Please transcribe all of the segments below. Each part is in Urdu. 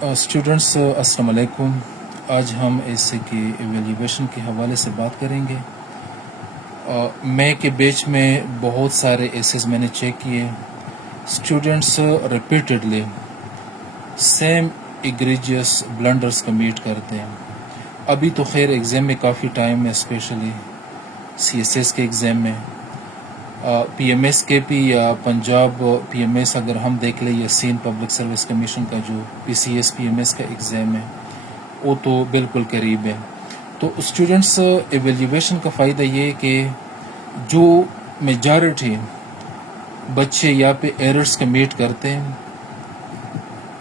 اسٹوڈنٹس السلام علیکم. آج ہم ایسے کی ایویلیویشن کے حوالے سے بات کریں گے. مے کے بیچ میں بہت سارے ایسیز میں نے چیک کیے. Students repeatedly same egregious blunders commit کرتے ہیں. ابھی تو خیر ایگزام میں کافی ٹائم ہے، اسپیشلی سی ایس ایس کے ایگزام میں. پی ایم ایس کے پی یا پنجاب پی ایم ایس اگر ہم دیکھ لیں، یا سین پبلک سروس کمیشن کا جو P C S P M S کا ایگزام ہے وہ تو بالکل قریب ہے. تو اسٹوڈنٹس ایویلیویشن کا فائدہ یہ ہے کہ جو میجارٹی بچے یہاں پہ ایررز کمیٹ کرتے ہیں،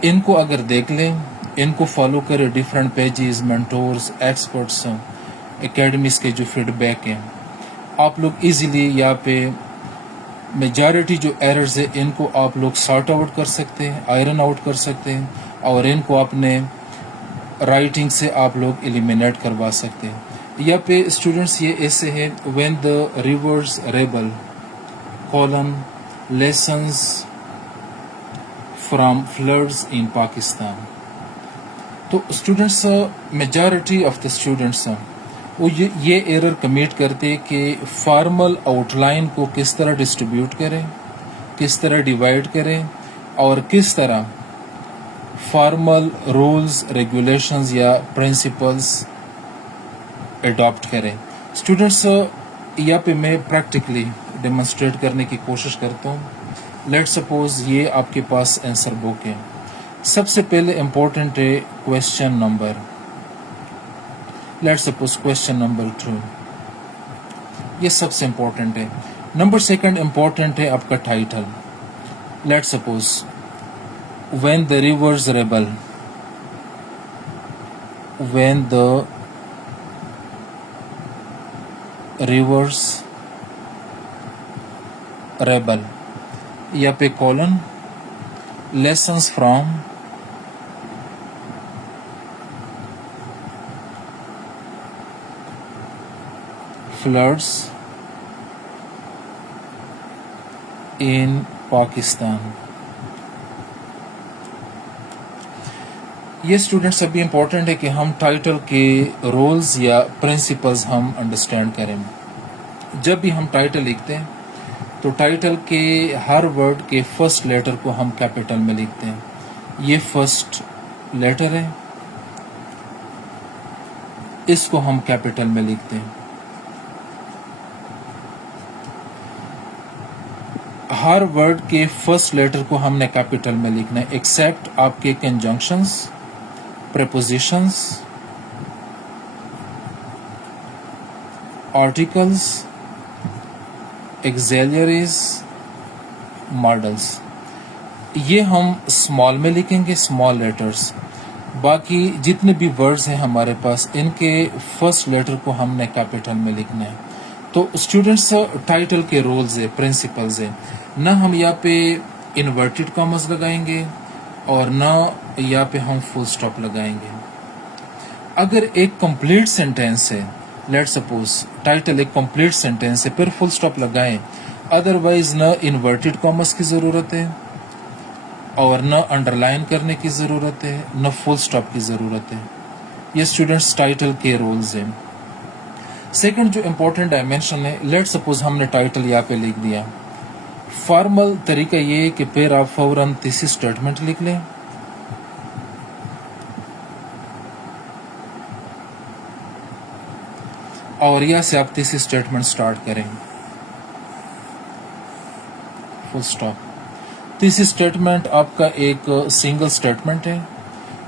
ان کو اگر دیکھ لیں، ان کو فالو کرے، different pages, mentors, experts, academies کے جو فیڈ بیک ہیں، آپ لوگ ایزیلی یہاں پہ میجارٹی جو ایررز ہیں ان کو آپ لوگ سارٹ آؤٹ کر سکتے ہیں، آئرن آؤٹ کر سکتے ہیں، اور ان کو اپنے رائٹنگ سے آپ لوگ ایلیمینیٹ کروا سکتے ہیں. یہاں پہ اسٹوڈنٹس یہ ایسے ہیں: when the rivers rebel colon lessons from floods in Pakistan. تو students majority of the students وہ یہ ایرر کمیٹ کرتے کہ فارمل آؤٹ لائن کو کس طرح ڈسٹریبیوٹ کریں، کس طرح ڈیوائڈ کریں، اور کس طرح فارمل رولز، ریگولیشنز یا پرنسپلز اڈاپٹ کریں. اسٹوڈنٹس یہاں پہ میں پریکٹیکلی ڈیمونسٹریٹ کرنے کی کوشش کرتا ہوں. لیٹ سپوز یہ آپ کے پاس آنسر بک ہے. سب سے پہلے امپورٹنٹ ہے question number, let suppose question number 2، یہ سب سے امپورٹنٹ ہے. نمبر سیکنڈ امپورٹنٹ ہے آپ کا title. Let suppose when the rivers rebel, when the rivers rebel، یا پہ colon lessons from floods in Pakistan. یہ اسٹوڈنٹس ابھی امپورٹنٹ ہے کہ ہم ٹائٹل کے رولز یا پرنسپلز ہم انڈرسٹینڈ کریں. جب بھی ہم ٹائٹل لکھتے ہیں تو ٹائٹل کے ہر ورڈ کے فرسٹ لیٹر کو ہم کیپٹل میں لکھتے ہیں. یہ فرسٹ لیٹر ہے، اس کو ہم کیپٹل میں لکھتے ہیں. ہر ورڈ کے فرسٹ لیٹر کو ہم نے کیپٹل میں لکھنا ہے، ایکسیپٹ آپ کے کنجنکشنز، prepositions, articles, auxiliaries, models. یہ ہم اسمال میں لکھیں گے، اسمال لیٹرز. باقی جتنے بھی ورڈز ہیں ہمارے پاس، ان کے فرسٹ لیٹر کو ہم نے کیپٹل میں لکھنا ہے. تو اسٹوڈنٹس ٹائٹل کے رولز ہیں، پرنسپلز ہیں. نہ ہم یہاں پہ انورٹڈ کامز لگائیں گے اور نہ یہاں پہ ہم فل سٹاپ لگائیں گے. اگر ایک کمپلیٹ سینٹینس ہے، لیٹ سپوز ٹائٹل ایک کمپلیٹ سینٹینس ہے، پھر فل سٹاپ لگائیں. ادروائز نہ انورٹڈ کامز کی ضرورت ہے اور نہ انڈر لائن کرنے کی ضرورت ہے، نہ فل سٹاپ کی ضرورت ہے. یہ اسٹوڈنٹس ٹائٹل کے رولز ہیں. سیکنڈ جو امپورٹنٹ ڈائمینشن ہے، لیٹ سپوز ہم نے ٹائٹل یہاں پہ لکھ دیا. فارمل طریقہ یہ ہے کہ پھر آپ فوراً تیسری اسٹیٹمنٹ لکھ لیں، اور یہاں سے آپ تیسری اسٹیٹمنٹ سٹارٹ کریں، فل سٹاپ. تیسری اسٹیٹمنٹ آپ کا ایک سنگل اسٹیٹمنٹ ہے.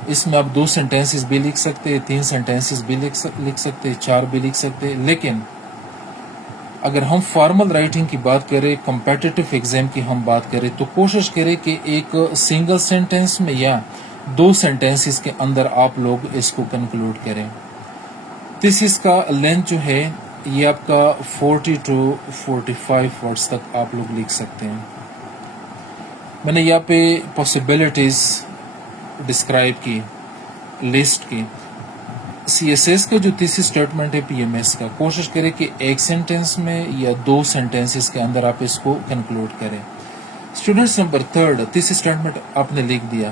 اس میں آپ 2 سینٹینسز بھی لکھ سکتے، 3 سینٹینسز بھی لکھ سکتے، 4 بھی لکھ سکتے. لیکن اگر ہم فارمل رائٹنگ کی بات کریں، کمپیٹیٹو ایگزام کی ہم بات کریں، تو کوشش کریں کہ ایک سنگل سینٹینس میں یا 2 سینٹینسز کے اندر آپ لوگ اس کو کنکلوڈ کریں. تھیسس کا لینتھ جو ہے یہ آپ کا 40 to 45 ورڈز تک آپ لوگ لکھ سکتے ہیں. میں نے یہاں پہ پاسبلٹیز ڈسکرائب کی، لسٹ کی. سی ایس ایس کا جو تیسری اسٹیٹمنٹ ہے پی ایم ایس کا، کوشش کرے کہ ایک سینٹینس میں یا 2 سینٹینسز کے اندر آپ اس کو کنکلوڈ کریں. اسٹوڈنٹس نمبر 3، تیسری اسٹیٹمنٹ آپ نے لکھ دیا.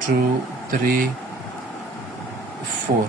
2 3 4,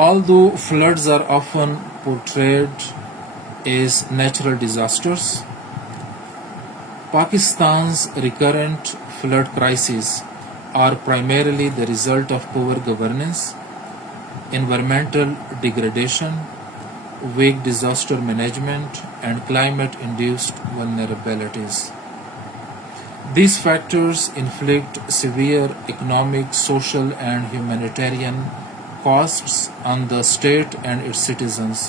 Although floods are often portrayed as natural disasters, Pakistan's recurrent flood crises are primarily the result of poor governance, environmental degradation, weak disaster management, and climate-induced vulnerabilities. These factors inflict severe economic, social, and humanitarian costs on the state and its citizens.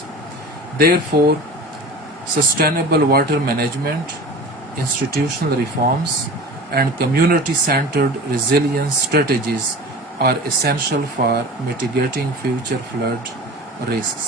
Therefore, sustainable water management, institutional reforms, and community-centered resilience strategies are essential for mitigating future flood risks.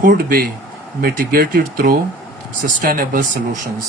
could be mitigated through sustainable solutions।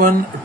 1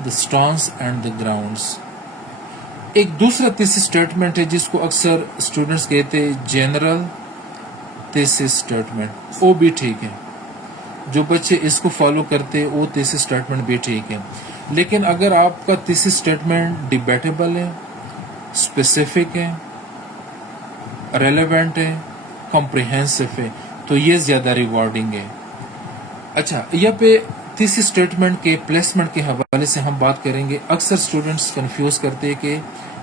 the stones and the grounds. ایک دوسرا تھیسس اسٹیٹمنٹ ہے جس کو اکثر اسٹوڈنٹس کہتے ہیں جنرل تھیسس اسٹیٹمنٹ، وہ بھی ٹھیک ہے. جو بچے اس کو فالو کرتے وہ تھیسس اسٹیٹمنٹ بھی ٹھیک ہے. لیکن اگر آپ کا تھیسس اسٹیٹمنٹ ڈیبیٹیبل ہے، اسپیسیفک ہے، ریلیونٹ ہے، کمپریہنسو ہے تو یہ زیادہ ریوارڈنگ ہے. اچھا، یہاں پہ تھیسس اسٹیٹمنٹ کے پلیسمنٹ کے حوالے سے ہم بات کریں گے. اکثر اسٹوڈنٹس کنفیوز کرتے ہیں کہ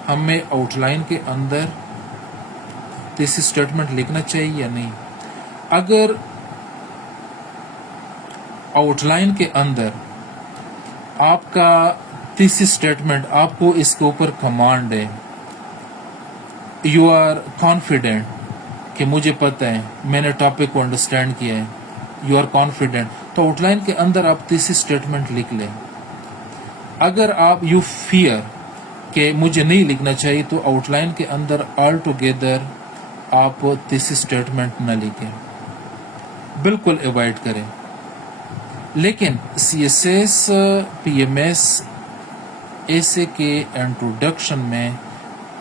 ہمیں آؤٹ لائن کے اندر تھیسس اسٹیٹمنٹ لکھنا چاہیے یا نہیں. اگر آؤٹ لائن کے اندر آپ کا تھیسس اسٹیٹمنٹ، آپ کو اس کے اوپر کمانڈ ہے، یو آر کانفیڈنٹ کہ مجھے پتہ ہے، میں نے ٹاپک کو انڈرسٹینڈ کیا ہے، یو آر کانفیڈنٹ، تو آؤٹ لائن کے اندر آپ تھیسس اسٹیٹمنٹ لکھ لیں. اگر آپ یو فیئر کہ مجھے نہیں لکھنا چاہیے تو آؤٹ لائن کے اندر آل ٹوگیدر آپ تھیسس اسٹیٹمنٹ نہ لکھیں، بالکل اوائڈ کریں. لیکن C S S, P M S, ایسے کے انٹروڈکشن میں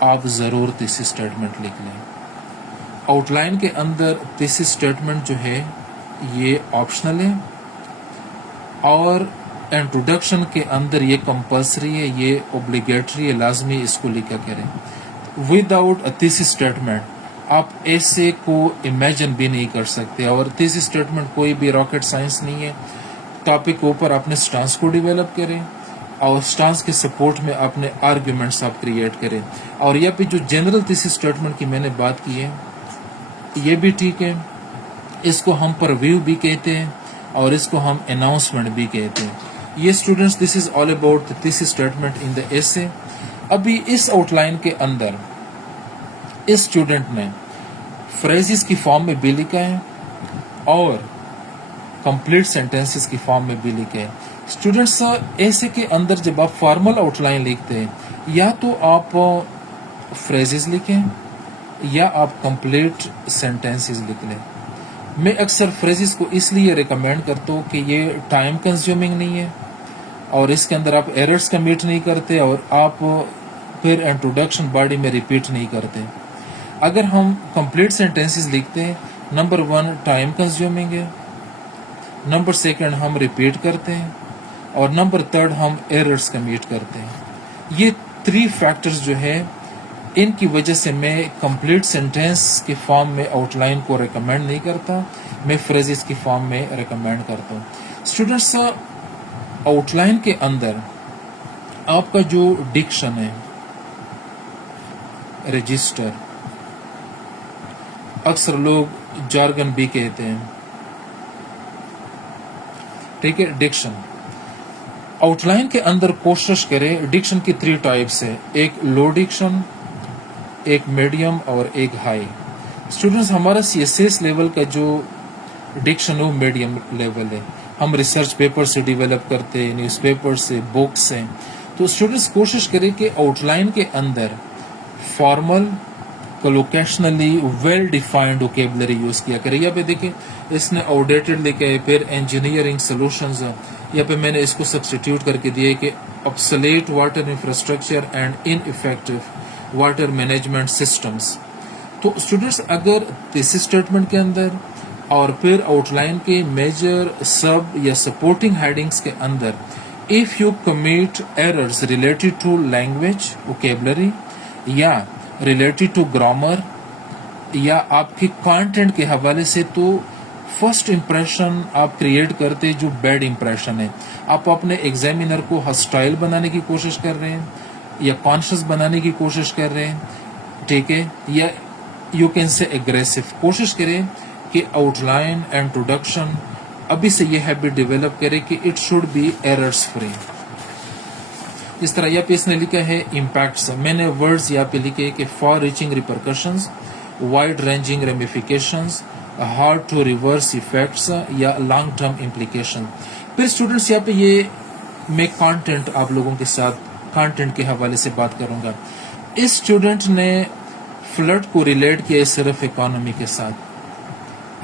آپ ضرور تھیسس اسٹیٹمنٹ لکھ لیں. آؤٹ لائن کے اندر تھیسس اسٹیٹمنٹ جو ہے یہ آپشنل ہے، اور انٹروڈکشن کے اندر یہ کمپلسری ہے، یہ اوبلیگیٹری ہے، لازمی اس کو لکھا کریں. ود آؤٹ تھیسس اسٹیٹمنٹ آپ ایسے کو امیجن بھی نہیں کر سکتے. اور تھیسس اسٹیٹمنٹ کوئی بھی راکٹ سائنس نہیں ہے. ٹاپک کے اوپر اپنے سٹانس کو ڈیولپ کریں، اور سٹانس کے سپورٹ میں اپنے آرگیومنٹس آپ کریٹ کریں. اور یہ پہ جو جنرل تھیسس اسٹیٹمنٹ کی میں نے بات کی ہے یہ بھی ٹھیک ہے. اس کو ہم پرویو بھی کہتے ہیں اور اس کو ہم اناؤنسمنٹ بھی کہتے ہیں. یہ students, this is all about the thesis statement in the essay. ابھی اس آؤٹ لائن کے اندر اس اسٹوڈنٹ نے فریزز کی فارم میں بھی لکھا ہے اور کمپلیٹ سینٹینسز کی فارم میں بھی لکھا ہے. اسٹوڈنٹس، ایسے کے اندر جب آپ فارمل آؤٹ لائن لکھتے ہیں یا تو آپ فریزز لکھیں یا آپ کمپلیٹ سینٹینسز لکھ لیں. میں اکثر فریزز کو اس لیے ریکمینڈ کرتا ہوں کہ یہ ٹائم کنزیومنگ نہیں ہے اور اس کے اندر آپ ایررز کمیٹ نہیں کرتے اور آپ پھر انٹروڈکشن باڈی میں ریپیٹ نہیں کرتے. اگر ہم کمپلیٹ سینٹینسز لکھتے ہیں، نمبر 1 ٹائم کنزیومنگ ہے، نمبر 2 ہم ریپیٹ کرتے ہیں، اور نمبر 3 ہم ایررز کمیٹ کرتے ہیں. یہ 3 فیکٹرز جو ہے ان کی وجہ سے میں کمپلیٹ سینٹینس کے فارم میں آؤٹ لائن کو ریکمینڈ نہیں کرتا، میں فریزز کی فارم میں ریکمینڈ کرتا ہوں. اسٹوڈنٹس، آؤٹ لائن کے اندر آپ کا جو ڈکشن ہے، رجسٹر، اکثر لوگ جارگن بھی کہتے ہیں، ٹھیک ہے. ڈکشن آؤٹ لائن کے اندر کوشش کرے. ڈکشن کی 3 ٹائپس ہے، ایک لو ڈکشن، ایک میڈیم اور ایک ہائی. اسٹوڈنٹس، ہمارا سی ایس ایس لیول کا جو ڈکشن وہ میڈیم لیول ہے. ہم ریسرچ پیپر سے ڈیولپ کرتے ہیں، نیوز پیپر سے، بک سے. تو اسٹوڈنٹس کوشش کرے کہ آؤٹ لائن کے اندر formal, collocationally well defined vocabulary use کیا کرے. یہاں پہ دیکھیں اس نے آؤٹ ڈیٹڈ لکھا ہے، پھر انجینئرنگ سولوشنز. یہاں پہ میں نے اس کو سبسٹیٹیوٹ کر کے دیا ہے کہ obsolete water infrastructure and in effective water management systems. تو اسٹوڈنٹس، اگر تھیسس اسٹیٹمنٹ کے اندر اور پھر آؤٹ لائن کے میجر سب یا سپورٹنگ ہیڈنگس کے اندر if you commit errors related to language, vocabulary یا related to grammar یا آپ کے کانٹینٹ کے حوالے سے، تو فرسٹ امپریشن آپ کریٹ کرتے جو بیڈ امپریشن ہے. آپ اپنے ایگزامینر کو ہسٹائل بنانے کی کوشش کر رہے ہیں یا کانشیس بنانے کی کوشش کر رہے ہیں، ٹھیک ہے، یا یو کین سے اگریسو. کوشش کریں کہ آؤٹ لائن، انٹروڈکشن ابھی سے یہ ہیبٹ ڈیولپ کرے کہ it should be errors free. اس طرح یہاں پہ اس نے لکھا ہے امپیکٹس. میں نے ورڈز یہاں پہ لکھے کہ far reaching repercussions, wide ranging ramifications, hard to reverse effects یا لانگ ٹرم امپلیکیشن. پھر اسٹوڈنٹس، یہاں پہ یہ میں کانٹینٹ آپ لوگوں کے ساتھ کانٹینٹ کے حوالے سے بات کروں گا. اس اسٹوڈنٹ نے فلڈ کو ریلیٹ کیا صرف اکانومی کے ساتھ.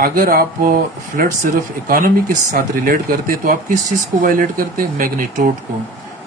اگر آپ فلڈ صرف اکانومی کے ساتھ ریلیٹ کرتے تو آپ کس چیز کو وائلیٹ کرتے؟ میگنیٹوڈ کو.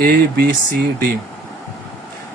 ABCD।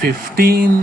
15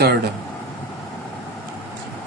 3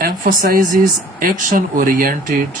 emphasizes action oriented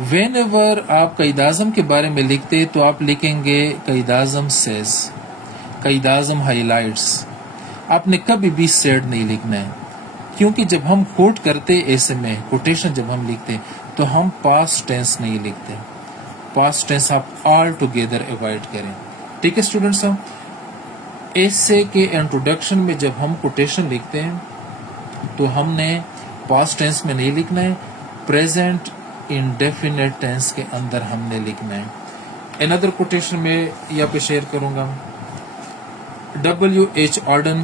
when ever آپ قائد اعظم کے بارے میں لکھتے تو آپ لکھیں گے Quaid Azam Cs, Quaid Azam high lights. آپ نے کبھی بھی سیڈ نہیں لکھنا ہے، کیونکہ جب ہم کوٹ کرتے ایسے میں کوٹیشن جب ہم لکھتے تو ہم پاسٹ ٹینس نہیں لکھتے. پاسٹ ٹینس آپ آل ٹوگیدر اوائڈ کریں. ٹھیک ہے اسٹوڈنٹس، ایسے کے انٹروڈکشن میں جب ہم کوٹیشن لکھتے ہیں تو ہم نے پاسٹ ٹینس میں نہیں لکھنا ہے، پریزنٹ انڈیفینٹ ٹینس کے اندر ہم نے لکھنا ہے. اندر کوٹیشن میں یہاں پہ شیئر کروں گا. W.H. Auden,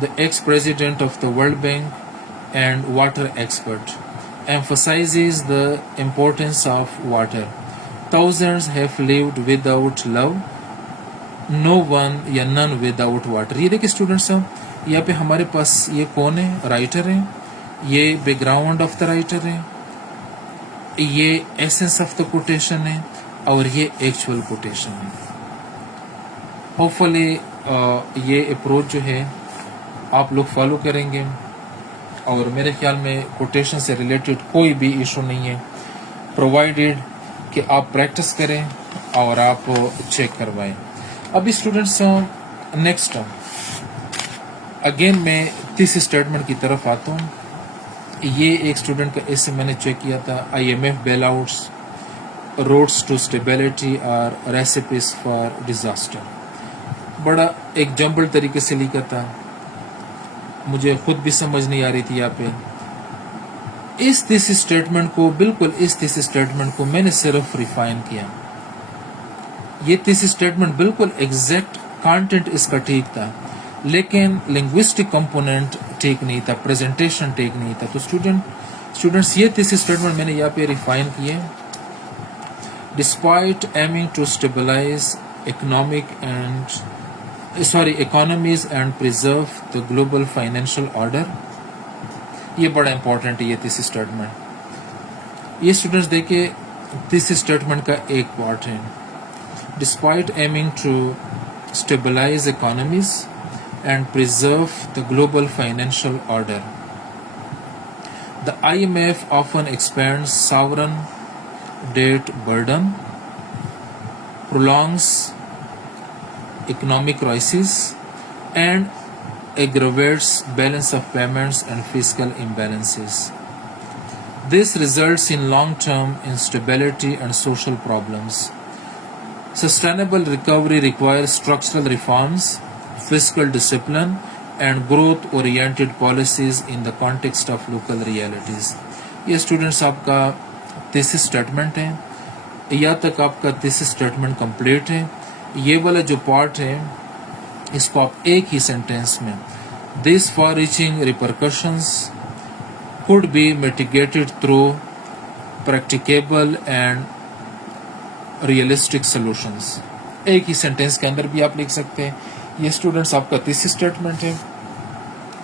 the ex-president of the World Bank and water expert, emphasizes the importance of water. Thousands have lived without love, no one یا none without water. یہ دیکھیں اسٹوڈنٹس، یہاں پہ ہمارے پاس یہ کون ہے؟ رائٹر ہیں، یہ back ground of the writer ہے، یہ ایسنس آف دا کوٹیشن ہے، اور یہ ایکچوئل کوٹیشن ہے. ہوپ فلی یہ اپروچ جو ہے آپ لوگ فالو کریں گے، اور میرے خیال میں کوٹیشن سے ریلیٹڈ کوئی بھی ایشو نہیں ہے، پرووائڈیڈ کہ آپ پریکٹس کریں اور آپ چیک کروائیں. ابھی اسٹوڈنٹس نیکسٹ اگین میں تیسری اسٹیٹمنٹ کی طرف آتا ہوں. یہ ایک اسٹوڈنٹ کا ایسے میں نے چیک کیا تھا. IMF bailouts, roads to stability اور ریسیپیز فار ڈیزاسٹر. بڑا ایک جمبل طریقے سے لکھا تھا، مجھے خود بھی سمجھ نہیں آ رہی تھی. یہاں پہ اس تیسری اسٹیٹمنٹ کو، بالکل اس تیسری اسٹیٹمنٹ کو میں نے صرف ریفائن کیا. یہ تیسری اسٹیٹمنٹ بالکل ایگزیکٹ کانٹینٹ اس کا ٹھیک تھا، لیکن لنگوسٹک کمپوننٹ ٹھیک نہیں تھا، پریزنٹیشن ٹھیک نہیں تھا. تو اسٹوڈنٹس یہ تیسری اسٹیٹمنٹ میں نے یہاں پہ ریفائن کی ہے. Despite aiming to stabilize economies and preserve the global financial order. یہ بڑا امپورٹنٹ ہے یہ تیسری اسٹیٹمنٹ. یہ اسٹوڈنٹس دیکھیں تیسری اسٹیٹمنٹ کا ایک پارٹ ہے. Despite aiming to stabilize economies and preserve the global financial order, the IMF often expands sovereign debt burden, prolongs economic crisis, and aggravates balance of payments and fiscal imbalances. This results in long-term instability and social problems. Sustainable recovery requires structural reforms, fiscal discipline, and growth-oriented policies in the context of local realities. یہ اسٹوڈنٹس آپ کا تیسری اسٹیٹمنٹ ہے. یہاں تک آپ کا تیسری اسٹیٹمنٹ کمپلیٹ ہے. یہ والا جو پارٹ ہے اس کو آپ ایک ہی سینٹینس میں These far-reaching repercussions could be mitigated through practicable and realistic solutions. ایک ہی سینٹینس کے اندر بھی آپ لکھ سکتے ہیں. یہ اسٹوڈنٹس آپ کا تیسری اسٹیٹمنٹ ہے.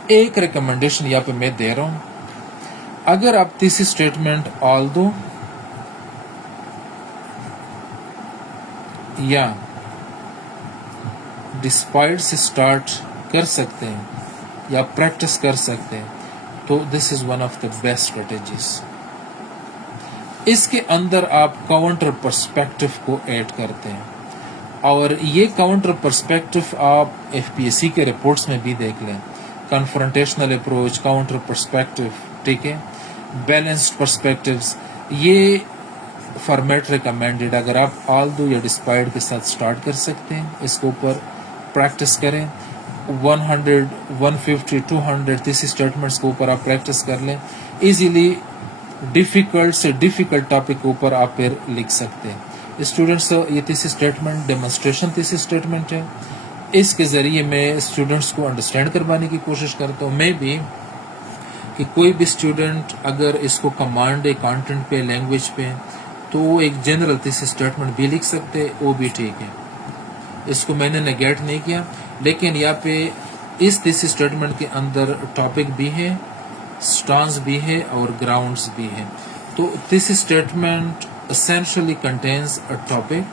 ایک ریکمنڈیشن یہاں پہ میں دے رہا ہوں، اگر آپ تیسری اسٹیٹمنٹ although یا ڈسپائٹ سے اسٹارٹ کر سکتے ہیں یا پریکٹس کر سکتے ہیں تو this is one of the best strategies. اس کے اندر آپ کاؤنٹر پرسپیکٹو کو ایڈ کرتے ہیں، اور یہ کاؤنٹر پرسپیکٹو آپ FPSC کے رپورٹس میں بھی دیکھ لیں. کنفرنٹیشنل اپروچ، کاؤنٹر پرسپیکٹو، ٹھیک ہے، بیلنسڈ پرسپیکٹوز، یہ فارمیٹ ریکمینڈیڈ. اگر آپ although یا ڈسپائٹ کے ساتھ اسٹارٹ کر سکتے ہیں، اس کے اوپر پریکٹس کریں. 100 150 200 تیسری اسٹیٹمنٹس کے اوپر آپ پریکٹس کر لیں. ایزیلی ڈیفیکلٹ سے ڈیفیکلٹ ٹاپک کے اوپر آپ پھر لکھ سکتے ہیں. اسٹوڈنٹس یہ تیسری اسٹیٹمنٹ ڈیمونسٹریشن تیسری اسٹیٹمنٹ ہے. اس کے ذریعے میں اسٹوڈنٹس کو انڈرسٹینڈ کروانے کی کوشش کرتا ہوں. میں بھی کہ کوئی بھی اسٹوڈنٹ اگر اس کو کمانڈ ہے کانٹینٹ پہ، لینگویج پہ، تو وہ ایک جنرل تیسری اسٹیٹمنٹ بھی لکھ سکتے، وہ بھی ٹھیک ہے. اس کو میں نے نیگیٹ نہیں کیا، لیکن یہاں پہ اس تیسری اسٹیٹمنٹ کے اندر ٹاپک بھی ہے، اسٹانس بھی ہے، اور گراؤنڈز بھی ہے. تو تیسری statement essentially contains a topic,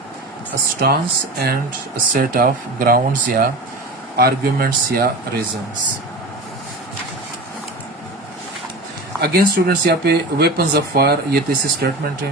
a stance, and a set of grounds یا arguments یا reasons. اگین اسٹوڈنٹس یہاں پہ ویپنز آف وار، یہ تیسری اسٹیٹمنٹ ہے.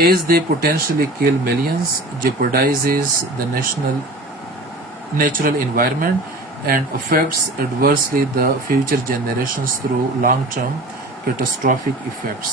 As they potentially kill millions, jeopardizes the natural environment and affects adversely the future generations through long-term catastrophic effects.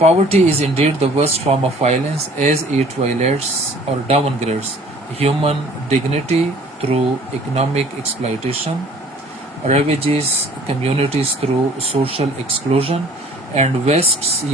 Poverty is indeed the worst form of violence as it violates or downgrades human dignity through economic exploitation, ravages communities through social exclusion, and wastes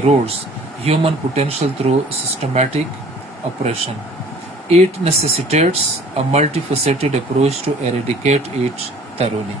erodes human potential through systematic oppression. It necessitates a multifaceted approach to eradicate it thoroughly.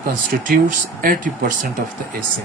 constitutes 80% of the essay.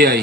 AI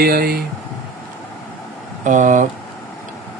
AI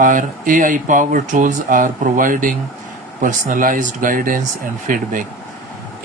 are AI powered tools are providing personalized guidance and feedback.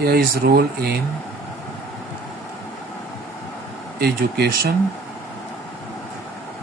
AI's role in education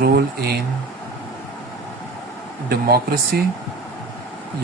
role in democracy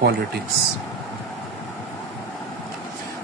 politics.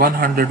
100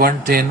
110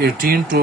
18 to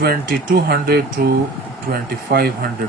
2200 to 2500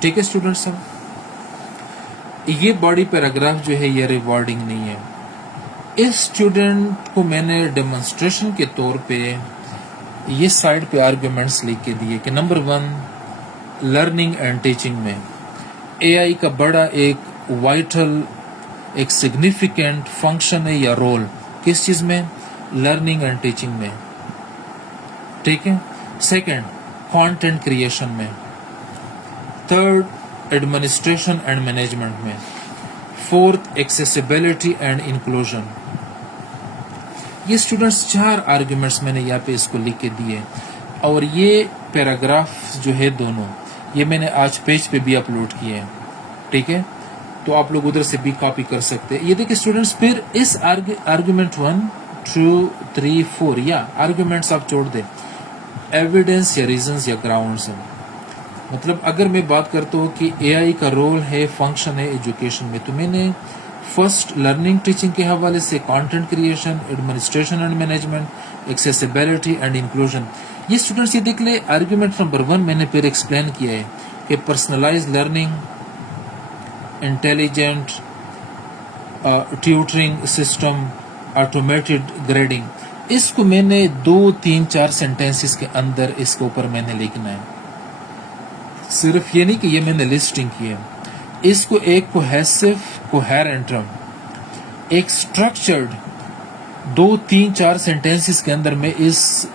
ٹھیک ہے اسٹوڈنٹ صاحب، یہ باڈی پیراگراف جو ہے یہ ریوارڈنگ نہیں ہے. اس اسٹوڈنٹ کو میں نے ڈیمونسٹریشن کے طور پہ یہ سائڈ پہ آرگیومنٹس لکھ کے دیے کہ نمبر 1 لرننگ اینڈ ٹیچنگ میں اے آئی کا بڑا ایک وائٹل ایک سگنیفیکنٹ فنکشن ہے یا رول کس چیز میں؟ لرننگ اینڈ ٹیچنگ میں. ٹھیک ہے. سیکنڈ کانٹینٹ کریشن میں. تھرڈ ایڈمنسٹریشن اینڈ مینجمنٹ میں. Fourth accessibility and inclusion. یہ اسٹوڈنٹس 4 آرگیومنٹس میں نے یہاں پہ اس کو لکھ کے دیے، اور یہ پیراگراف جو ہے دونوں یہ میں نے آج پیج پہ بھی اپلوڈ کیے ہیں. ٹھیک ہے، تو آپ لوگ ادھر سے بھی کاپی کر سکتے ہیں. یہ دیکھیں اسٹوڈنٹس، پھر اس آرگیومنٹ 1 2 3 4 یا آرگیومنٹس آپ چھوڑ دیں، ایویڈنس یا ریزنز یا گراؤنڈس ہیں. مطلب اگر میں بات کرتا ہوں کہ اے آئی کا رول ہے، فنکشن ہے ایجوکیشن میں، تو میں نے فرسٹ لرننگ ٹیچنگ کے حوالے سے content creation, administration and management, accessibility and inclusion. یہ اسٹوڈنٹس یہ دیکھ لیں، آرگیومنٹ نمبر 1 میں نے پھر ایکسپلین کیا ہے کہ personalize learning, intelligent tutoring system, automated grading. اس کو میں نے 2 3 4 سینٹینسز کے اندر اس کے اوپر میں نے لکھنا ہے. صرف یہ نہیں کہ یہ میں نے لسٹنگ کی ہے، اس کو ایک کوہیسو کوہیرنٹ ایک سٹرکچرڈ 2 3 4 سینٹینسز کے اندر میں اس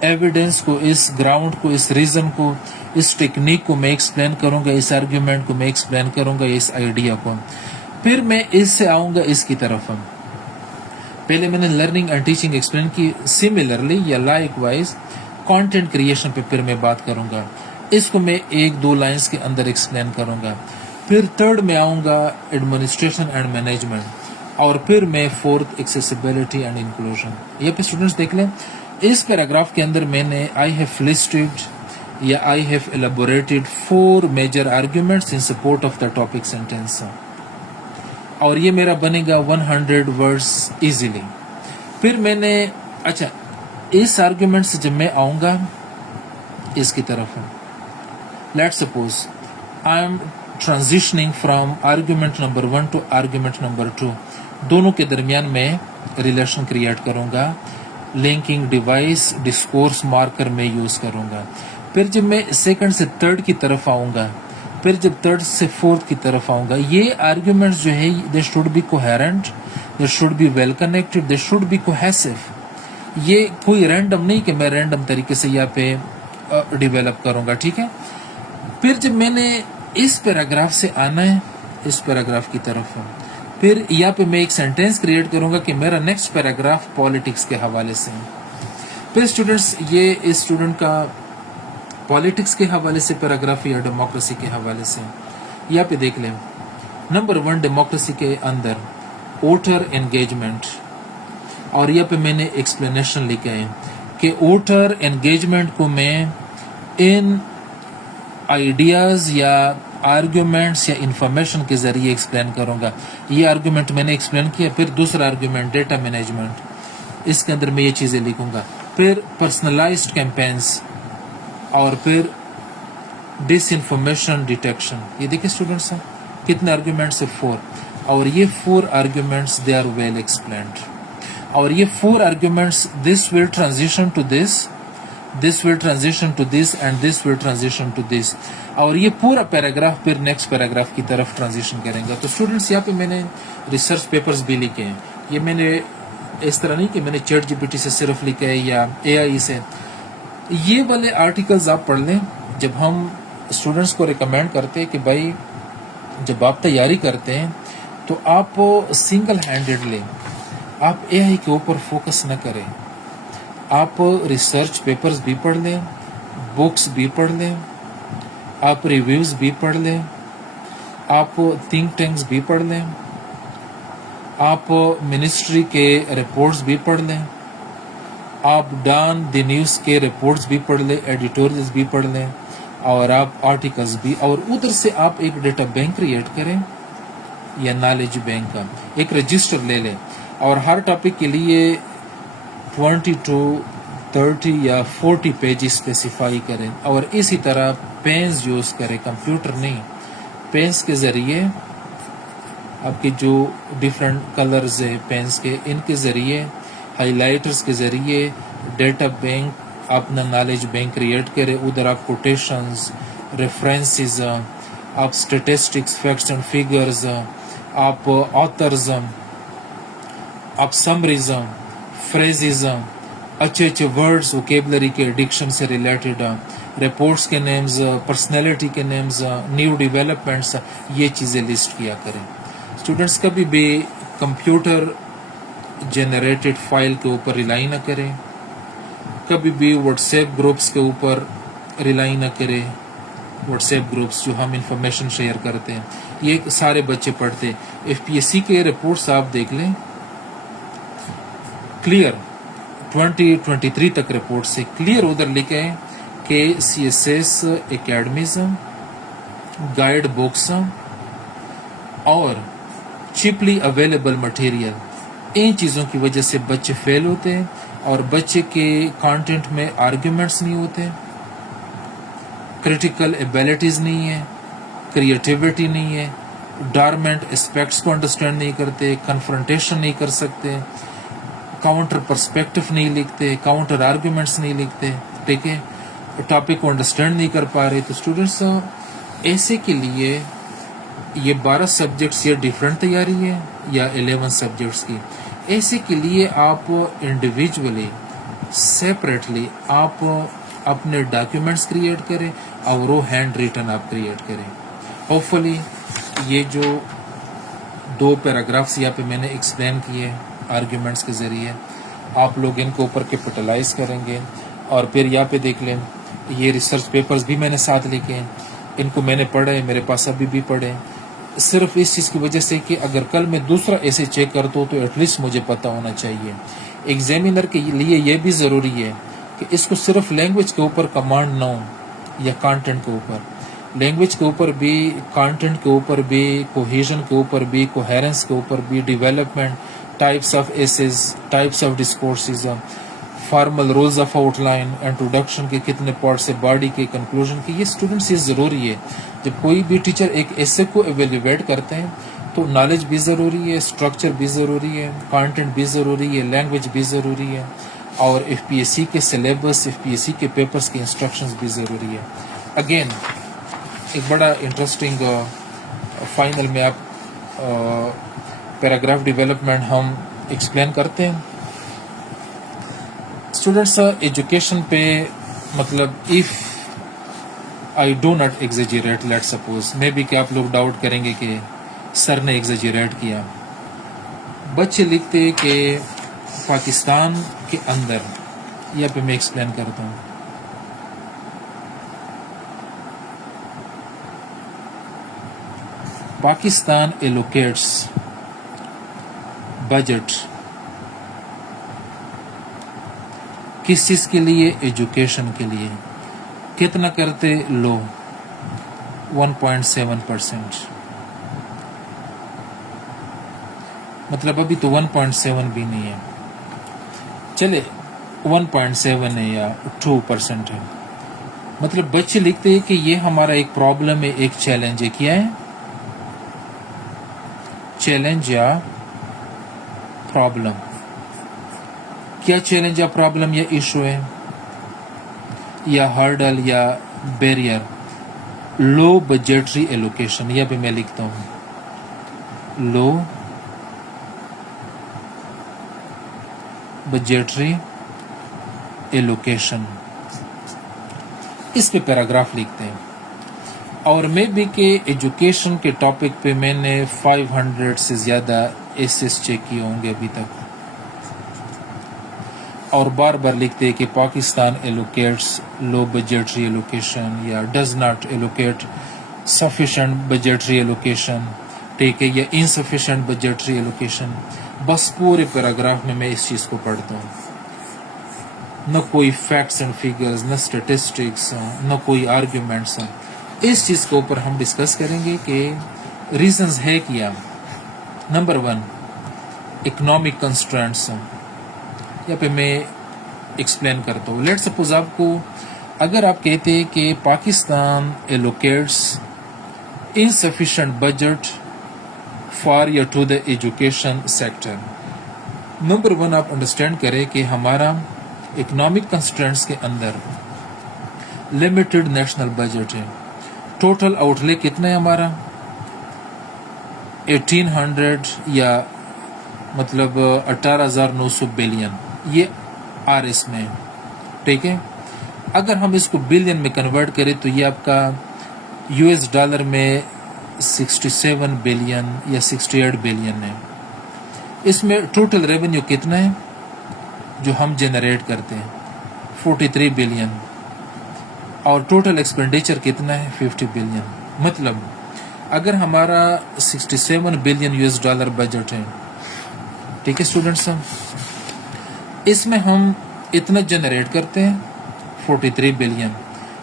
ایویڈنس کو، اس گراؤنڈ کو، اس ریزن کو، اس ٹیکنیک کو میں ایکسپلین کروں گا، اس آرگیومنٹ کو میں ایکسپلین کروں گا، اس آئیڈیا کو. پھر میں اس سے آؤں گا اس کی طرف. پہلے میں نے لرننگ اینڈ ٹیچنگ ایکسپلین کی، سملرلی یا لائک وائز کانٹینٹ کریشن پہ پھر میں بات کروں گا. اس کو میں 1-2 لائنز کے اندر ایکسپلین کروں گا. پھر تھرڈ میں آؤں گا ایڈمنسٹریشن اینڈ مینجمنٹ، اور پھر میں فورتھ ایکسیسیبلٹی اینڈ انکلوژن. یہ پہ اسٹوڈنٹس دیکھ لیں، اس پیراگراف کے اندر میں نے آئی ہیو لسٹڈ یا I have elaborated 4 major arguments in support of the topic sentence, اور یہ میرا بنے گا 100 ورڈز ایزیلی. پھر میں نے اس آرگیومنٹ سے جب میں آؤں گا اس کی طرف، let suppose I'm transitioning from argument number 1 to argument number 2، دونوں کے درمیان میں ریلیشن کریٹ کروں گا، لنکنگ ڈیوائس ڈسکورس مارکر میں یوز کروں گا. پھر جب میں سیکنڈ سے تھرڈ کی طرف آؤں گا، پھر جب تھرڈ سے فورتھ کی طرف آؤں گا، یہ آرگیومنٹس جو ہے they should be coherent, they should be well connected, they should be cohesive. یہ کوئی رینڈم نہیں کہ میں رینڈم طریقے سے یہاں پہ ڈیولپ کروں گا. ٹھیک ہے. پھر جب میں نے اس پیراگراف سے آنا ہے اس پیراگراف کی طرف، پھر یہاں پہ میں ایک سینٹینس کریٹ کروں گا کہ میرا نیکسٹ پیراگراف پالیٹکس کے حوالے سے. پھر اسٹوڈنٹس یہ اس اسٹوڈنٹ کا پالیٹکس کے حوالے سے پیراگراف یا ڈیموکریسی کے حوالے سے. یہاں پہ دیکھ لیں، نمبر 1 ڈیموکریسی کے اندر ووٹر انگیجمنٹ، اور یہاں پہ میں نے ایکسپلینیشن لکھا ہے کہ ووٹر انگیجمنٹ کو میں ان آئیڈیاز یا آرگیومنٹس یا انفارمیشن کے ذریعے ایکسپلین کروں گا. یہ آرگیومنٹ میں نے ایکسپلین کیا. پھر دوسرا آرگیومنٹ ڈیٹا مینجمنٹ، اس کے اندر میں یہ چیزیں لکھوں گا. پھر پرسنلائزڈ کیمپینس، اور پھر ڈس انفارمیشن ڈیٹیکشن. یہ دیکھیں اسٹوڈنٹس کتنے آرگیومنٹس ہیں؟ 4. اور یہ 4 arguments they are well explained. اور یہ 4 arguments this will transition to this, this will transition to this and this will transition to this. اور یہ پورا پیراگراف پھر نیکسٹ پیراگراف کی طرف ٹرانزیشن کریں گا. تو اسٹوڈنٹس یہاں پہ میں نے ریسرچ پیپرز بھی لکھے ہیں. یہ میں نے اس طرح نہیں کہ میں نے چیٹ GPT سے صرف لکھا ہے یا AI سے. یہ والے آرٹیکلز آپ پڑھ لیں. جب ہم اسٹوڈنٹس کو ریکمینڈ کرتے ہیں کہ بھائی جب آپ تیاری کرتے ہیں تو آپ سنگل ہینڈیڈ لیں، آپ AI کے اوپر فوکس نہ کریں. آپ ریسرچ پیپرز بھی پڑھ لیں، بکس بھی پڑھ لیں، آپ ریویوز بھی پڑھ لیں، آپ تھنک ٹینکس بھی پڑھ لیں، آپ منسٹری کے رپورٹس بھی پڑھ لیں، آپ ڈان دی نیوز کے رپورٹس بھی پڑھ لیں، ایڈیٹوریلز بھی پڑھ لیں، اور آپ آرٹیکلز بھی. اور ادھر سے آپ ایک ڈیٹا بینک کریٹ کریں یا نالج بینک کا ایک رجسٹر لے لیں، اور ہر ٹاپک کے لیے 22 30 یا 40 پیج اسپیسیفائی کریں اور اسی طرح پینز یوز کریں، کمپیوٹر نہیں، پینس کے ذریعے آپ کے جو ڈیفرنٹ کلرز ہیں پینس کے، ان کے ذریعے ہائی لائٹرز کے ذریعے ڈیٹا بینک، اپنا نالج بینک کریٹ کرے، ادھر آپ کوٹیشنز، ریفرنسز، آپ اسٹیٹسٹکس، فیکٹس اینڈ فگرز، آپ آتھرز، آپ سمریز، فریزز، اچھے اچھے ورڈز ووکیبلری کے، ڈکشن سے ریلیٹڈ، رپورٹس کے نیمز، پرسنالٹی کے نیمز، نیو ڈیولپمنٹس، یہ چیزیں لسٹ کیا کریں۔ اسٹوڈنٹس کبھی بھی کمپیوٹر جنریٹڈ فائل کے اوپر ریلائی نہ کریں، کبھی بھی واٹس ایپ گروپس کے اوپر ریلائی نہ کریں۔ واٹس ایپ گروپس جو ہم انفارمیشن شیئر کرتے ہیں، یہ سارے بچے پڑھتے ہیں۔ ایف پی ایس سی کے رپورٹس آپ دیکھ لیں، کلیئر 2023 تک رپورٹ سے کلیئر ادھر لکھے ہیں کہ C S S academies, guide books اور چپلی اویلیبل مٹیریل، ان چیزوں کی وجہ سے بچے فیل ہوتے ہیں اور بچے کے کانٹینٹ میں آرگیومنٹس نہیں ہوتے، کریٹیکل ایبیلٹیز نہیں ہے، کریٹیوٹی نہیں ہے، ڈارمنٹ اسپیکٹس کو انڈرسٹینڈ نہیں کرتے، کنفرنٹیشن نہیں کر سکتے، کاؤنٹر پرسپیکٹو نہیں لکھتے، کاؤنٹر آرگیومنٹس نہیں لکھتے، ٹھیک ہے، ٹاپک کو انڈرسٹینڈ نہیں کر پا رہے۔ تو اسٹوڈنٹس ایسے کے لیے یہ 12 سبجیکٹس یہ ڈیفرنٹ تیاری ہے یا 11 سبجیکٹس کی، ایسے کے لیے آپ انڈیویجولی سیپریٹلی آپ اپنے ڈاکیومنٹس کریٹ کریں اور وہ ہینڈ ریٹن آپ کریٹ کریں۔ ہوپ فلی یہ جو 2 پیراگرافس یہاں پہ میں نے ایکسپلین کیے آرگیومنٹس کے ذریعے، آپ لوگ ان کے اوپر کیپٹلائز کریں گے۔ اور پھر یہاں پہ دیکھ لیں، یہ ریسرچ پیپرز بھی میں نے ساتھ لکھے ہیں، ان کو میں نے پڑھے، میرے پاس ابھی بھی پڑھے، صرف اس چیز کی وجہ سے کہ اگر کل میں دوسرا ایسے چیک کرتا ہوں تو ایٹ لیسٹ مجھے پتہ ہونا چاہیے۔ ایگزامینر کے لیے یہ بھی ضروری ہے کہ اس کو صرف لینگویج کے اوپر کمانڈ نہ ہو یا کانٹینٹ کے اوپر، لینگویج کے اوپر بھی، کانٹینٹ کے اوپر بھی، کوہیژن کے اوپر بھی، کوہیرنس کے اوپر بھی، development, types of essays, types of discourses, formal rules of outline, introduction کے کتنے پارٹس ہے، باڈی کے، کنکلوژن کے، یہ اسٹوڈنٹس یہ ضروری ہے۔ جب کوئی بھی ٹیچر ایک ایسے کو ایویلیویٹ کرتے ہیں تو نالج بھی ضروری ہے، اسٹرکچر بھی ضروری ہے، کانٹینٹ بھی ضروری ہے، لینگویج بھی ضروری ہے، اور ایف پی ایس سی کے syllabus, F P S C کے پیپرز کے انسٹرکشنز بھی ضروری ہے۔ اگین ایک بڑا انٹرسٹنگ فائنل میں آپ پیراگراف ڈیولپمنٹ ہم ایکسپلین کرتے ہیں۔ اسٹوڈنٹس ایجوکیشن پہ مطلب if I do not exaggerate, let suppose میں بھی کہ آپ لوگ ڈاؤٹ کریں گے کہ سر نے ایگزیجریٹ کیا، بچے لکھتے کہ پاکستان کے اندر، یا پہ میں ایکسپلین کرتا ہوں، پاکستان ایلوکیٹس بجٹ کس چیز کے لیے؟ ایجوکیشن کے لیے۔ کتنا کرتے لو؟ 1.7%، مطلب ابھی تو 1.7 بھی نہیں ہے، چلے 1.7 ہے یا 2% ہے، مطلب بچے لکھتے ہیں کہ یہ ہمارا ایک پرابلم ہے، ایک چیلنج ہے۔ کیا ہے؟ چیلنج یا پرابلم۔ کیا چیلنج یا پرابلم یا ایشو ہے یا ہرڈل یا بیریئر؟ لو بجٹری ایلوکیشن، یا بھی میں لکھتا ہوں لو بجٹری ایلوکیشن، اس پہ پیراگراف لکھتے ہیں۔ اور میں بھی کہ ایجوکیشن کے ٹاپک پہ میں نے 500 سے زیادہ ایسز چیک کیے ہوں گے ابھی تک، اور بار بار لکھتے ہیں کہ پاکستان ایلوکیٹس لو بجٹری ایلوکیشن یا does not allocate sufficient بجٹری allocation, ٹھیک ہے، یا انسفیشینٹ بجٹری ایلوکیشن۔ بس پورے پیراگراف میں اس چیز کو پڑھتا ہوں، نہ کوئی فیکٹس اینڈ فگرز، نہ اسٹیٹسٹکس، نہ کوئی آرگیومنٹس۔ اس چیز کے اوپر ہم ڈسکس کریں گے کہ ریزنز ہے کیا۔ نمبر 1 اکنامک کنسٹرینٹس، یا پہ میں ایکسپلین کرتا ہوں. لیٹ سپوز آپ کو اگر آپ کہتے ہیں کہ Pakistan allocates insufficient budget for یا to the education sector. Number 1 آپ انڈرسٹینڈ کریں کہ ہمارا اکنامک کنسٹرینٹس کے اندر لمیٹڈ نیشنل بجٹ ہے. ٹوٹل آؤٹ لے کتنا ہے ہمارا 1800 یا مطلب 18,900 بلین یہ آر ایس میں. ٹھیک ہے, اگر ہم اس کو بلین میں کنورٹ کریں تو یہ آپ کا یو ایس ڈالر میں 67 بلین یا 68 بلین ہے. اس میں ٹوٹل ریونیو کتنا ہے جو ہم جنریٹ کرتے ہیں 43 بلین, اور ٹوٹل ایکسپینڈیچر کتنا ہے 50 بلین. مطلب اگر ہمارا 67 billion U S dollar budget ہے, ٹھیک ہے اسٹوڈنٹس, اس میں ہم اتنا جنریٹ کرتے ہیں 43 بلین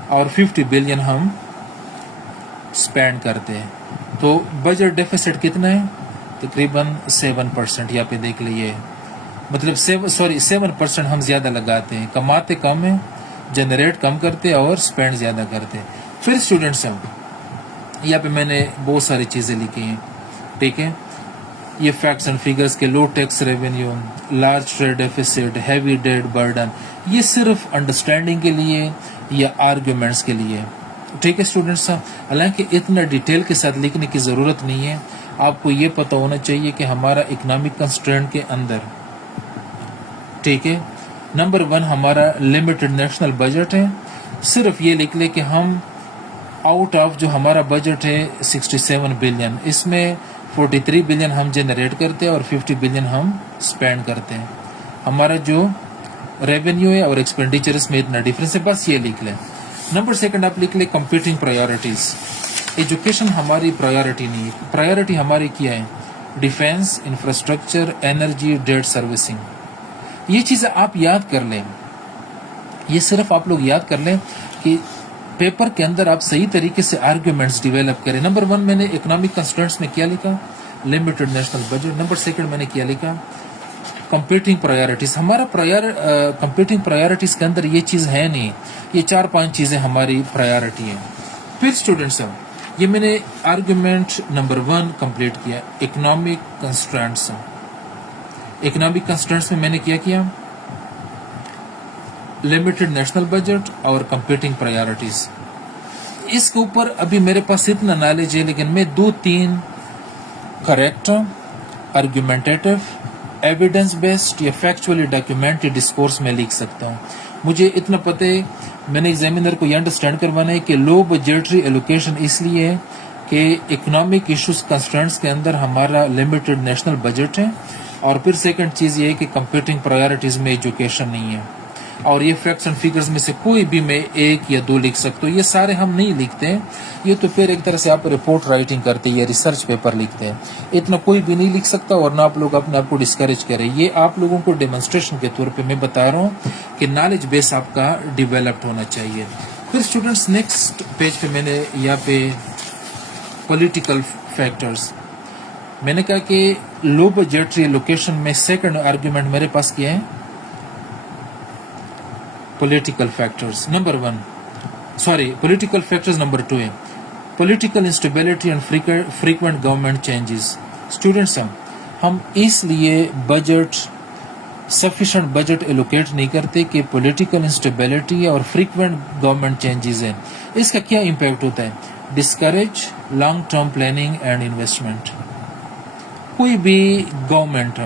اور 50 بلین ہم اسپینڈ کرتے ہیں, تو بجٹ ڈیفیسٹ کتنا ہے تقریباً 7%. یہاں پہ دیکھ لیے, مطلب 7% ہم زیادہ لگاتے ہیں, کماتے کم ہیں, جنریٹ کم کرتے اور اسپینڈ زیادہ کرتے. پھر اسٹوڈنٹس یہاں پہ میں نے بہت ساری چیزیں لکھی ہیں. ٹھیک ہے, یہ فیکٹس اینڈ فگرز کے low tax revenue, large trade deficit, heavy debt burden, یہ صرف انڈرسٹینڈنگ کے لیے یا آرگیومنٹس کے لیے. ٹھیک ہے اسٹوڈنٹس, حالانکہ اتنا ڈیٹیل کے ساتھ لکھنے کی ضرورت نہیں ہے. آپ کو یہ پتہ ہونا چاہیے کہ ہمارا اکنامک کنسٹرینٹ کے اندر, ٹھیک ہے, نمبر 1 ہمارا لمیٹڈ نیشنل بجٹ ہے. صرف یہ لکھ لے کہ ہم آؤٹ آف جو ہمارا بجٹ ہے 67 بلین, اس میں 43 بلین ہم جنریٹ کرتے ہیں اور 50 بلین ہم اسپینڈ کرتے ہیں. ہمارا جو ریونیو ہے اور ایکسپینڈیچر اس میں اتنا ڈفرینس ہے, بس یہ لکھ لیں. نمبر 2 آپ لکھ لیں کمپیٹنگ پرائیورٹیز. ایجوکیشن ہماری پرائیورٹی نہیں ہے, پرائیورٹی ہماری کیا ہے defence, infrastructure, energy, date servicing. یہ چیزیں آپ یاد کر لیں, یہ صرف آپ لوگ یاد کر لیں کہ پیپر کے اندر آپ صحیح طریقے سے آرگیومنٹس ڈیولپ کریں. نمبر 1 میں نے اکنامک کنسٹرینٹس میں کیا لکھا لمیٹڈ نیشنل بجٹ. نمبر 2 میں نے کیا لکھا کمپیٹنگ پرائیورٹیز. ہمارا کمپیٹنگ پرائیورٹیز کے اندر یہ چیز ہے نہیں, یہ 4-5 چیزیں ہماری پرائیورٹی ہیں. پھر اسٹوڈنٹس یہ میں نے آرگیومنٹ نمبر 1 کمپلیٹ کیا اکنامک کنسٹرینٹس. اکنامک کنسٹرینٹس میں نے کیا لمیٹڈ نیشنل بجٹ اور کمپیٹنگ پرائیورٹیز. اس کے اوپر ابھی میرے پاس اتنا نالج ہے, لیکن میں 2-3 کریکٹ, آرگیومنٹیٹو, ایویڈنس بیسڈ یا فیکچولی ڈاکیومنٹڈ ڈسکورس میں لکھ سکتا ہوں. مجھے اتنا پتہ ہے, میں نے ایگزامینر کو یہ انڈرسٹینڈ کروانا ہے کہ لو بجٹری ایلوکیشن اس لیے ہے کہ اکنامک ایشوز کنسٹرینٹس کے اندر ہمارا لمیٹڈ نیشنل بجٹ ہے, اور پھر سیکنڈ چیز یہ ہے کہ کمپیٹنگ پرائیورٹیز میں ایجوکیشن نہیں ہے, اور یہ فیکٹس اینڈ فگرز میں سے کوئی بھی میں 1 یا 2 لکھ سکتا ہوں. یہ سارے ہم نہیں لکھتے ہیں, یہ تو پھر ایک طرح سے آپ رپورٹ رائٹنگ کرتے ہیں یا ریسرچ پیپر لکھتے ہیں. اتنا کوئی بھی نہیں لکھ سکتا, اور نہ آپ لوگ اپنے آپ کو ڈسکریج کریں. یہ آپ لوگوں کو ڈیمونسٹریشن کے طور پہ میں بتا رہا ہوں کہ نالج بیس آپ کا ڈیولپڈ ہونا چاہیے. پھر اسٹوڈنٹس نیکسٹ پیج پہ میں نے یہاں پہ پولیٹیکل فیکٹرز میں نے کہا کہ لو بجٹری لوکیشن میں سیکنڈ آرگیومنٹ میرے پاس کیا ہے political factors. Number 1 political factors number 2 ہے political instability and frequent government changes. Students ہم اس لیے سفیشینٹ بجٹ ایلوکیٹ نہیں کرتے کہ پولیٹیکل انسٹیبلٹی اور فریکوینٹ گورنمنٹ چینجز ہیں. اس کا کیا امپیکٹ ہوتا ہے discourage long term planning and investment. کوئی بھی government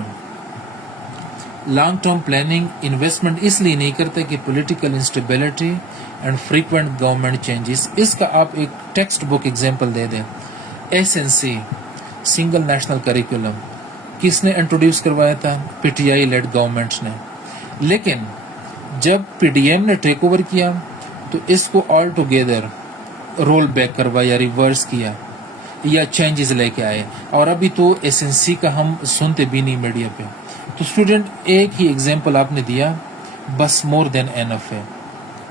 long term planning investment اس لیے نہیں کرتا کہ political instability and frequent government changes. اس کا آپ ایک ٹیکسٹ بک ایگزامپل دے دیں. SNC سنگل نیشنل کریکولم کس نے انٹروڈیوس کروایا تھا PTI لیڈ گورنمنٹ نے, لیکن جب PDM نے ٹیک اوور کیا تو اس کو آل ٹوگیدر رول بیک کروایا, ریورس کیا یا چینجز لے کے آئے, اور ابھی تو SNC کا ہم سنتے بھی نہیں میڈیا پہ. تو اسٹوڈنٹ ایک ہی ایگزامپل آپ نے دیا بس مور دین اینف ہے.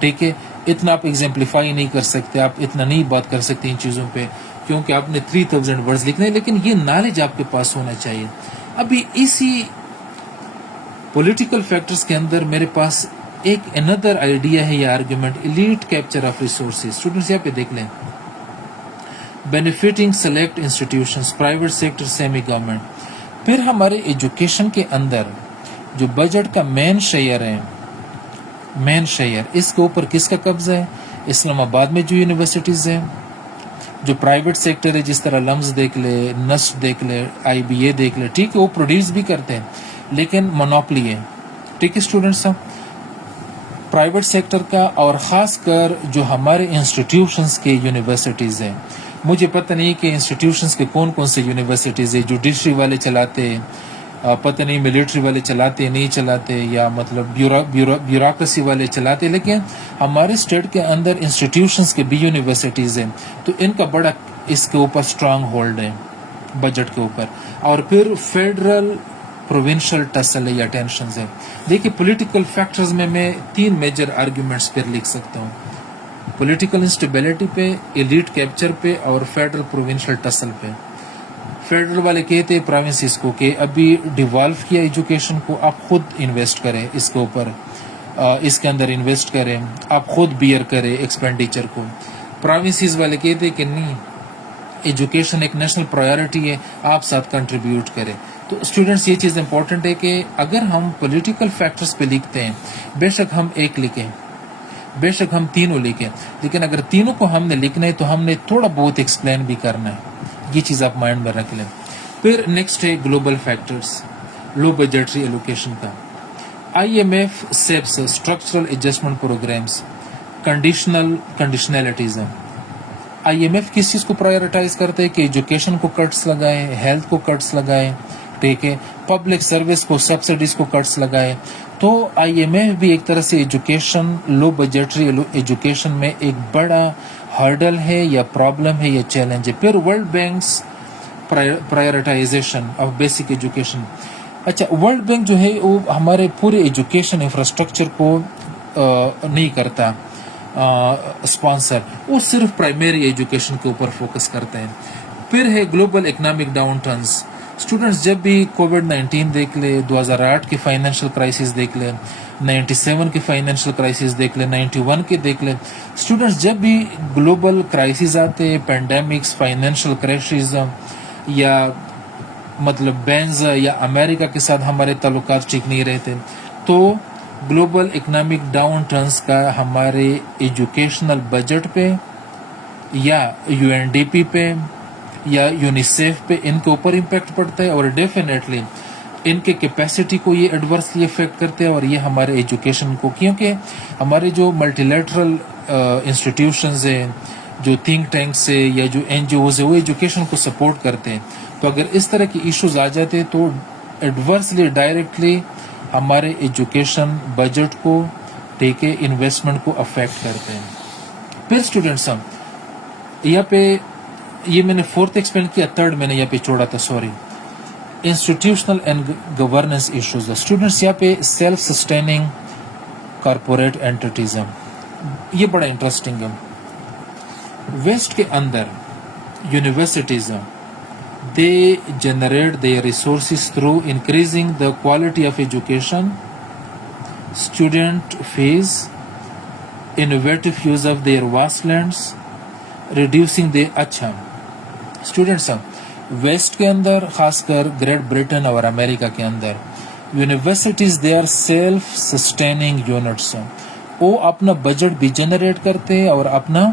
ٹھیک ہے, اتنا آپ ایگزامپلیفائی نہیں کر سکتے, آپ اتنا نہیں بات کر سکتے ان چیزوں پہ کیونکہ آپ نے 3000 ورڈز لکھنے ہیں, لیکن یہ نالج آپ کے پاس ہونا چاہیے. ابھی اسی پولیٹیکل فیکٹرز کے اندر میرے پاس ایک another idea ہے یہ argument, elite capture of resources. Students یہاں پہ دیکھ لیں, benefiting select institutions, private sector, semi government. پھر ہمارے ایجوکیشن کے اندر جو بجٹ کا مین شیئر ہے, مین شیئر, اس کے اوپر کس کا قبضہ ہے؟ اسلام آباد میں جو یونیورسٹیز ہیں, جو پرائیویٹ سیکٹر ہے جس طرح لمز دیکھ لے, نسٹ دیکھ لے, آئی بی اے دیکھ لے, ٹھیک ہے وہ پروڈیوس بھی کرتے ہیں لیکن مونوپلی ہے, ٹھیک ہے اسٹوڈنٹس. پرائیویٹ سیکٹر کا اور خاص کر جو ہمارے انسٹیٹیوشنز کے یونیورسٹیز ہیں, مجھے پتہ نہیں کہ انسٹیٹیوشنز کے کون کون سے یونیورسٹیز ہیں, جوڈیشری والے چلاتے, پتہ نہیں ملٹری والے چلاتے نہیں چلاتے, یا مطلب بیوروکریسی والے چلاتے, لیکن ہمارے اسٹیٹ کے اندر انسٹیٹیوشنز کے بھی یونیورسٹیز ہیں, تو ان کا بڑا اس کے اوپر اسٹرانگ ہولڈ ہے بجٹ کے اوپر. اور پھر فیڈرل پروونشل ٹسل ہے یا ٹینشنز ہیں. دیکھیے پولیٹیکل فیکٹرز میں 3 میجر آرگیومنٹس پھر لکھ سکتا ہوں, پولیٹیکل انسٹیبلٹی پہ, ایلیٹ کیپچر پہ, اور فیڈرل پروونشل ٹسل پہ. فیڈرل والے کہتے ہیں پروونسز کو کہ ابھی ڈیوالو کیا ایجوکیشن کو, آپ خود انویسٹ کریں اس کے اوپر, اس کے اندر انویسٹ کریں, آپ خود بیئر کریں ایکسپینڈیچر کو. پروونسز والے کہتے ہیں کہ نہیں, ایجوکیشن ایک نیشنل پرائیورٹی ہے, آپ ساتھ کنٹریبیوٹ کریں. تو اسٹوڈنٹس یہ چیز امپورٹنٹ ہے کہ اگر ہم پولیٹیکل فیکٹرز پہ لکھتے ہیں, بے شک ہم ایک لکھیں, بے شک ہم تینوں لکھیں, لیکن اگر تینوں کو ہم نے لکھنا ہے تو ہم نے تھوڑا بہت ایکسپلین بھی کرنا ہے. یہ چیز آپ مائنڈ میں رکھ لیں. پھر نیکسٹ ہے global factors, low budgetary allocation کا. I M F SAPs structural adjustment programs, conditionalities ہیں. آئی ایم ایف کس چیز کو پرائیورٹائز کرتے ہیں کہ ایجوکیشن کو کٹس لگائے, ہیلتھ کو کٹس لگائے, ٹھیک ہے, پبلک سروس کو, سبسڈیز کو کٹس لگائے. تو آئی ایم ایف بھی ایک طرح سے ایجوکیشن, لو بجٹری ایجوکیشن میں ایک بڑا ہرڈل ہے یا پرابلم ہے یا چیلنج ہے. پھر World Bank's privatization of basic education. اچھا, ورلڈ بینک جو ہے وہ ہمارے پورے ایجوکیشن انفراسٹرکچر کو نہیں کرتا اسپانسر, وہ صرف پرائمری ایجوکیشن کے اوپر فوکس کرتے ہیں. پھر ہے global economic down turns. Students جب بھی کووڈ-19 دیکھ لے, 2008 کی فائنینشیل کرائسس دیکھ لے, 97 کی فائنینشیل کرائسس دیکھ لے, 91 کے دیکھ لے, اسٹوڈنٹس جب بھی گلوبل کرائسس آتے, پینڈیمکس, فائنینشیل کرائسس, یا مطلب بینز یا امریکہ کے ساتھ ہمارے تعلقات ٹھیک نہیں رہتے, تو گلوبل اکنامک ڈاؤن ٹرنز کا ہمارے ایجوکیشنل بجٹ پہ یا یو این ڈی پی پہ یا یونیسیف پہ, ان کے اوپر امپیکٹ پڑتا ہے, اور ڈیفینیٹلی ان کے کیپیسٹی کو یہ ایڈورسلی افیکٹ کرتے ہیں, اور یہ ہمارے ایجوکیشن کو, کیونکہ ہمارے جو ملٹی لیٹرل انسٹیٹیوشنز ہیں, جو تھنک ٹینکس ہے یا جو این جی اوز ہے, وہ ایجوکیشن کو سپورٹ کرتے ہیں. تو اگر اس طرح کی ایشوز آ جاتے تو ایڈورسلی ڈائریکٹلی ہمارے ایجوکیشن بجٹ کو, ٹھیک ہے, انویسٹمنٹ کو افیکٹ کرتے ہیں. پھر اسٹوڈنٹس یہاں پہ یہ میں نے 4th ایکسپلین کیا, 3rd میں نے یہاں پہ چھوڑا تھا, sorry. Institutional and governance issues. Students یہاں پہ سیلف سسٹیننگ کارپوریٹ اینٹیٹیز ہیں, یہ بڑا انٹرسٹنگ ہے. ویسٹ کے اندر یونیورسٹیز ہیں, they generate their resources through increasing the quality of education, student fees, innovative use of their vast lands, reducing their اچھا اسٹوڈنٹس ویسٹ کے اندر, خاص کر گریٹ برٹن اور امریکہ کے اندر, universities they are self sustaining units. وہ اپنا بجٹ بھی جنریٹ کرتے اور اپنا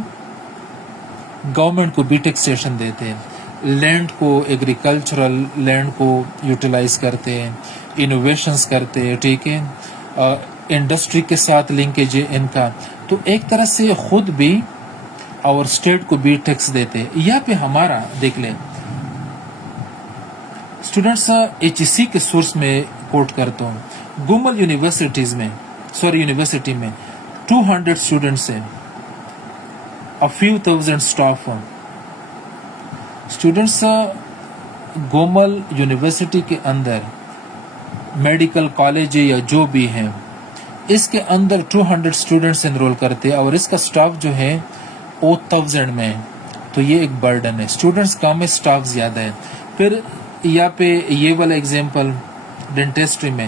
گورنمنٹ کو بھی ٹیکسیشن دیتے ہیں, لینڈ کو, ایگریکلچرل لینڈ کو یوٹیلائز کرتے ہیں, انوویشنز کرتے ہیں, ٹھیک ہے, انڈسٹری کے ساتھ لنکیج ہے ان کا. تو ایک طرح سے خود بھی اور اسٹیٹ کو بھی ٹیکس دیتے. یہاں پہ ہمارا دیکھ لیں اسٹوڈنٹس, ایچ ای سی کے سورس میں کوٹ کرتا ہوں, گومل یونیورسٹی میں 200 اسٹوڈنٹس ہیں, a few thousand staff. Students Gomal university کے اندر میڈیکل کالج یا جو بھی ہیں, اس کے اندر 200 اسٹوڈنٹس انرول کرتے, اور اس کا سٹاف جو ہے وہ 1000 میں ہے. تو یہ ایک برڈن ہے, اسٹوڈنٹس کم ہے, سٹاف زیادہ ہے. پھر یہاں پہ یہ والا ایگزامپل ڈینٹسٹری میں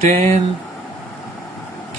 10K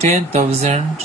10,000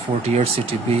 48 CTP,